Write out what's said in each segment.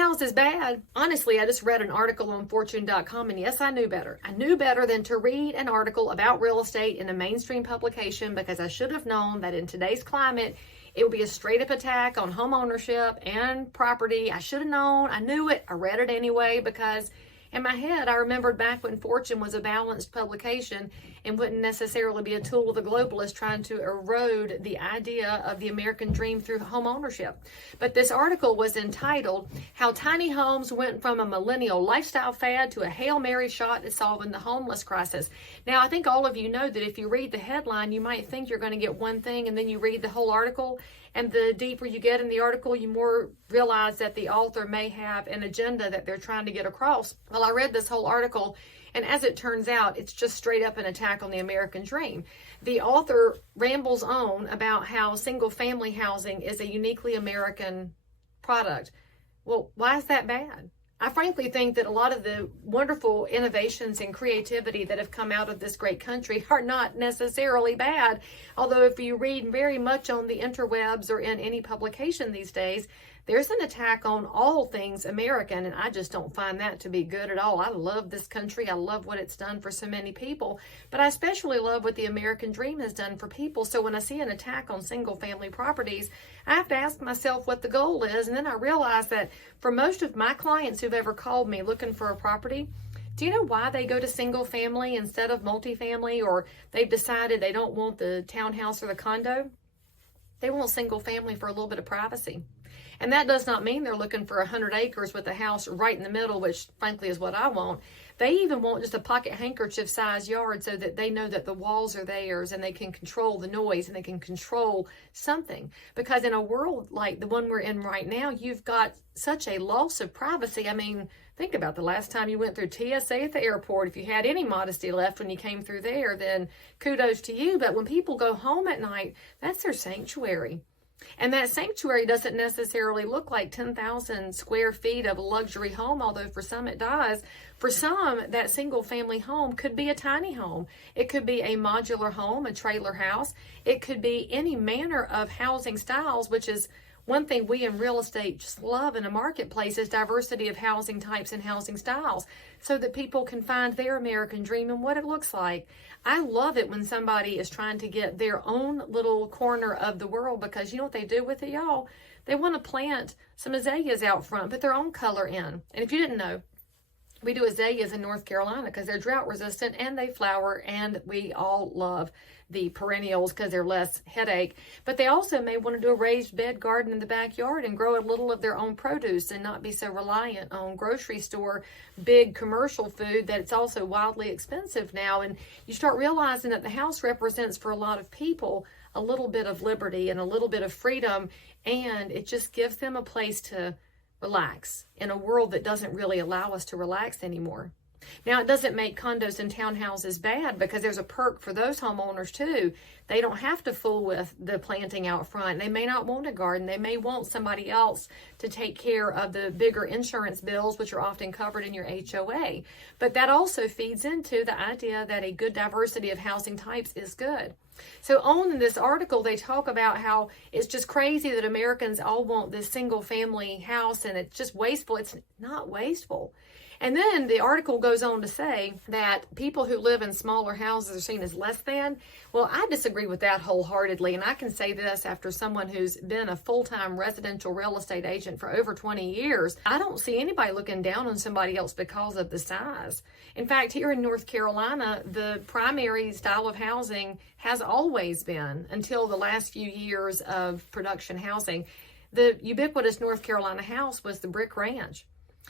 house is bad. Honestly, I just read an article on fortune.com, and yes, I knew better. I knew better than to read an article about real estate in a mainstream publication, because I should have known that in today's climate, it would be a straight up attack on home ownership and property. I should have known. I knew it. I read it anyway, because in my head, I remembered back when Fortune was a balanced publication and wouldn't necessarily be a tool of the globalists trying to erode the idea of the American dream through home ownership. But this article was entitled, How Tiny Homes Went from a Millennial Lifestyle Fad to a Hail Mary Shot at Solving the Homeless Crisis. Now, I think all of you know that if you read the headline, you might think you're going to get one thing, and then you read the whole article, and the deeper you get in the article, you more realize that the author may have an agenda that they're trying to get across. Well, I read this whole article, and as it turns out, it's just straight up an attack on the American dream. The author rambles on about how single-family housing is a uniquely American product. Well, why is that bad? I frankly think that a lot of the wonderful innovations and creativity that have come out of this great country are not necessarily bad. Although if you read very much on the interwebs or in any publication these days, there's an attack on all things American, and I just don't find that to be good at all. I love this country. I love what it's done for so many people, but I especially love what the American dream has done for people. So when I see an attack on single-family properties, I have to ask myself what the goal is, and then I realize that for most of my clients who've ever called me looking for a property, do you know why they go to single family instead of multifamily, or they've decided they don't want the townhouse or the condo? They want single family for a little bit of privacy. And that does not mean they're looking for 100 acres with a house right in the middle, which frankly is what I want. They even want just a pocket handkerchief size yard so that they know that the walls are theirs and they can control the noise and they can control something. Because in a world like the one we're in right now, you've got such a loss of privacy. I mean, think about the last time you went through TSA at the airport. If you had any modesty left when you came through there, then kudos to you. But when people go home at night, that's their sanctuary. And that sanctuary doesn't necessarily look like 10,000 square feet of a luxury home, although for some it does. For some, that single family home could be a tiny home. It could be a modular home, a trailer house. It could be any manner of housing styles, which is one thing we in real estate just love in a marketplace, is diversity of housing types and housing styles, so that people can find their American dream and what it looks like. I love it when somebody is trying to get their own little corner of the world, because you know what they do with it, y'all? They want to plant some azaleas out front, put their own color in. And if you didn't know, we do azaleas in North Carolina because they're drought resistant and they flower, and we all love the perennials because they're less headache. But they also may want to do a raised bed garden in the backyard and grow a little of their own produce and not be so reliant on grocery store big commercial food that it's also wildly expensive now. And you start realizing that the house represents for a lot of people a little bit of liberty and a little bit of freedom, and it just gives them a place to relax in a world that doesn't really allow us to relax anymore. Now, it doesn't make condos and townhouses bad, because there's a perk for those homeowners too. They don't have to fool with the planting out front. They may not want a garden. They may want somebody else to take care of the bigger insurance bills, which are often covered in your HOA. But that also feeds into the idea that a good diversity of housing types is good. So on in this article, they talk about how it's just crazy that Americans all want this single family house and it's just wasteful. It's not wasteful. And then the article goes on to say that people who live in smaller houses are seen as less than. Well, I disagree with that wholeheartedly. And I can say this after someone who's been a full-time residential real estate agent for over 20 years. I don't see anybody looking down on somebody else because of the size. In fact, here in North Carolina, the primary style of housing has always been, until the last few years of production housing, the ubiquitous North Carolina house was the brick ranch.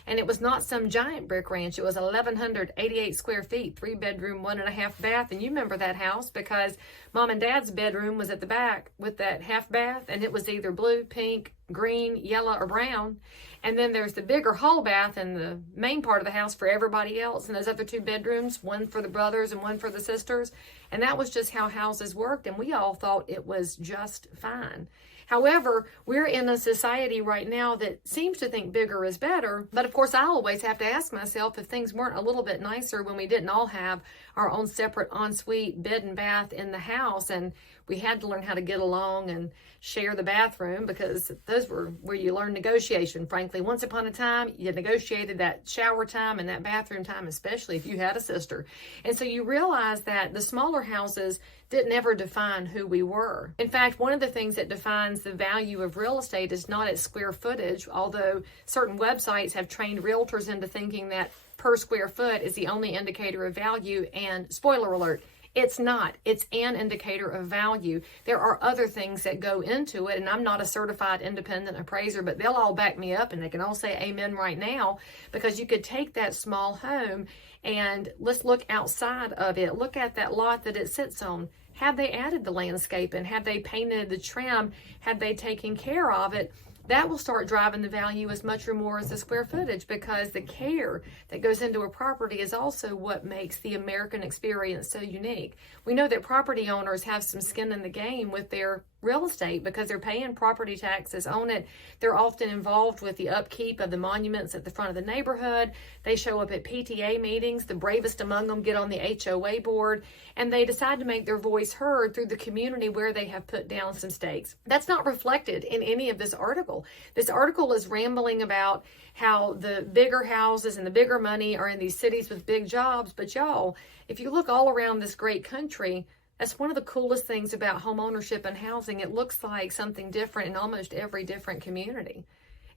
And it was not some giant brick ranch. It was 1,188 square feet, 3-bedroom, 1.5 bath. And you remember that house because Mom and Dad's bedroom was at the back with that half bath, and it was either blue, pink, green, yellow, or brown. And then there's the bigger hall bath in the main part of the house for everybody else. And those other 2 bedrooms, one for the brothers and one for the sisters. And that was just how houses worked. And we all thought it was just fine. However, we're in a society right now that seems to think bigger is better. But of course, I always have to ask myself if things weren't a little bit nicer when we didn't all have our own separate ensuite bed and bath in the house, and we had to learn how to get along and share the bathroom, because those were where you learn negotiation. Frankly, once upon a time, you negotiated that shower time and that bathroom time, especially if you had a sister. And so you realize that the smaller houses didn't ever define who we were. In fact, one of the things that defines the value of real estate is not its square footage, although certain websites have trained realtors into thinking that per square foot is the only indicator of value. And spoiler alert, it's not. It's an indicator of value. There are other things that go into it, and I'm not a certified independent appraiser, but they'll all back me up, and they can all say amen right now, because you could take that small home and let's look outside of it. Look at that lot that it sits on. Have they added the landscape, and have they painted the trim? Have they taken care of it? That will start driving the value as much or more as the square footage, because the care that goes into a property is also what makes the American experience so unique. We know that property owners have some skin in the game with their real estate because they're paying property taxes on it. They're often involved with the upkeep of the monuments at the front of the neighborhood. They show up at PTA meetings. The bravest among them get on the HOA board, and they decide to make their voice heard through the community where they have put down some stakes. That's not reflected in any of this article. This article is rambling about how the bigger houses and the bigger money are in these cities with big jobs. But y'all, if you look all around this great country, that's one of the coolest things about home ownership and housing. It looks like something different in almost every different community.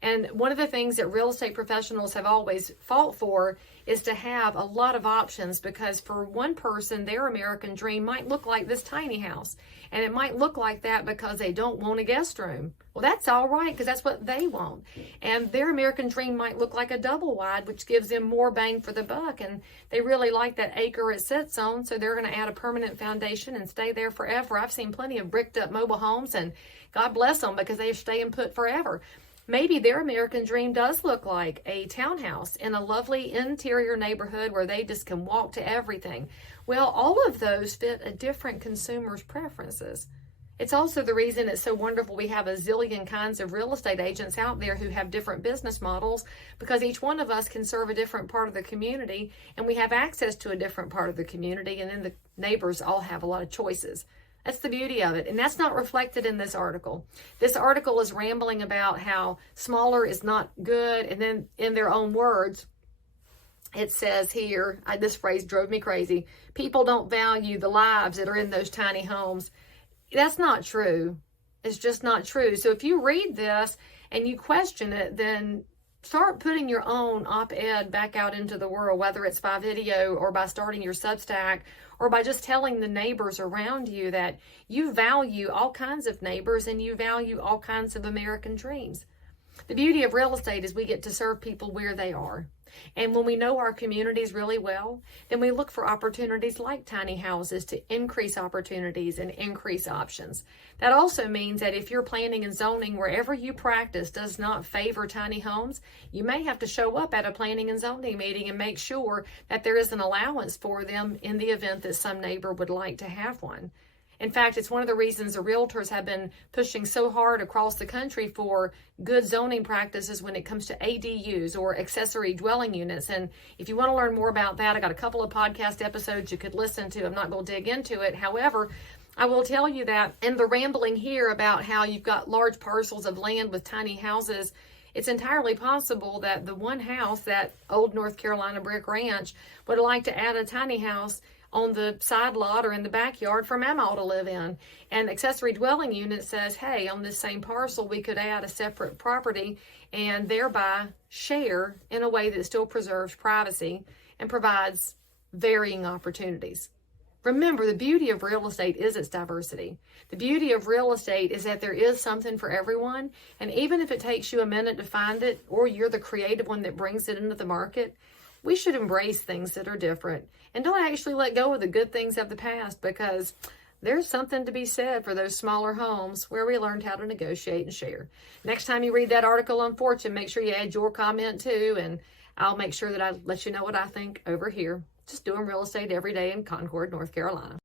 And one of the things that real estate professionals have always fought for is to have a lot of options, because for one person, their American dream might look like this tiny house. And it might look like that because they don't want a guest room. Well, that's all right, because that's what they want. And their American dream might look like a double wide, which gives them more bang for the buck. And they really like that acre it sits on, so they're going to add a permanent foundation and stay there forever. I've seen plenty of bricked up mobile homes, and God bless them, because they're staying put forever. Maybe their American dream does look like a townhouse in a lovely interior neighborhood where they just can walk to everything. Well, all of those fit a different consumer's preferences. It's also the reason it's so wonderful we have a zillion kinds of real estate agents out there who have different business models, because each one of us can serve a different part of the community, and we have access to a different part of the community, and then the neighbors all have a lot of choices. That's the beauty of it. And that's not reflected in this article. This article is rambling about how smaller is not good. And then in their own words, it says here, this phrase drove me crazy: people don't value the lives that are in those tiny homes. That's not true. It's just not true. So if you read this and you question it, then start putting your own op-ed back out into the world, whether it's by video or by starting your Substack, or by just telling the neighbors around you that you value all kinds of neighbors and you value all kinds of American dreams. The beauty of real estate is we get to serve people where they are. And when we know our communities really well, then we look for opportunities like tiny houses to increase opportunities and increase options. That also means that if your planning and zoning wherever you practice does not favor tiny homes, you may have to show up at a planning and zoning meeting and make sure that there is an allowance for them in the event that some neighbor would like to have one. In fact, it's one of the reasons the realtors have been pushing so hard across the country for good zoning practices when it comes to ADUs, or accessory dwelling units. And if you want to learn more about that, I got a couple of podcast episodes you could listen to. I'm not going to dig into it. However, I will tell you that in the rambling here about how you've got large parcels of land with tiny houses, it's entirely possible that the one house, that old North Carolina brick ranch, would like to add a tiny house on the side lot or in the backyard for Mamaw to live in. And accessory dwelling unit says, hey, on this same parcel, we could add a separate property and thereby share in a way that still preserves privacy and provides varying opportunities. Remember, the beauty of real estate is its diversity. The beauty of real estate is that there is something for everyone. And even if it takes you a minute to find it, or you're the creative one that brings it into the market, we should embrace things that are different and don't actually let go of the good things of the past, because there's something to be said for those smaller homes where we learned how to negotiate and share. Next time you read that article on Fortune, make sure you add your comment too, and I'll make sure that I let you know what I think over here. Just doing real estate every day in Concord, North Carolina.